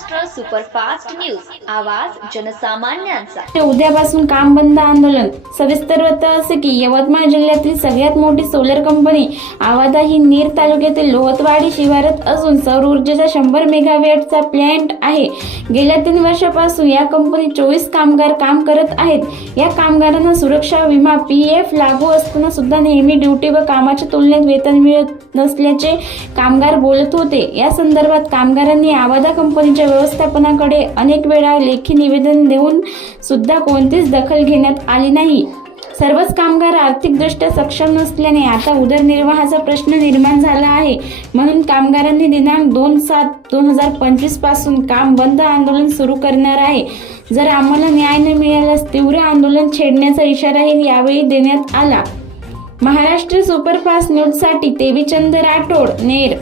Superfast news. आवाज जनसामान्यांचा. उद्यापासून काम बंद आंदोलन. सविस्तर वृत्त असे की यवतमाळ जिल्ह्यातील सगळ्यात मोठी सोलर कंपनी आवादा ही नीर तालुक्यातील लोहतवाडी शिवारात असून सौर ऊर्जेचा शंभर मेगावॅटचा प्लॅन्ट आहे. गेल्या तीन वर्षापासून या कंपनीत चोवीस कामगार काम करत आहेत. या कामगारांना सुरक्षा विमा पी एफ लागू असताना सुद्धा नेहमी ड्युटी व कामाच्या तुलनेत वेतन मिळत नसल्याचे कामगार बोलत होते. या संदर्भात कामगारांनी आवादा कंपनीच्या व्यवस्थापनाकडे अनेक वेळा लेखी निवेदन देऊन सुद्धा कोणतीच दखल घेण्यात आली नाही. सर्वच कामगार आर्थिकदृष्ट्या सक्षम नसल्याने आता उदरनिर्वाहाचा प्रश्न निर्माण झाला आहे. म्हणून कामगारांनी दिनांक दोन सात दोन हजार पंचवीसपासून काम बंद आंदोलन सुरू करणार आहे. जर आम्हाला न्याय न मिळाल्यास तीव्र आंदोलन छेडण्याचा इशाराही यावेळी देण्यात आला. महाराष्ट्र सुपरफास्ट न्यूजसाठी देवीचंद राठोड नेर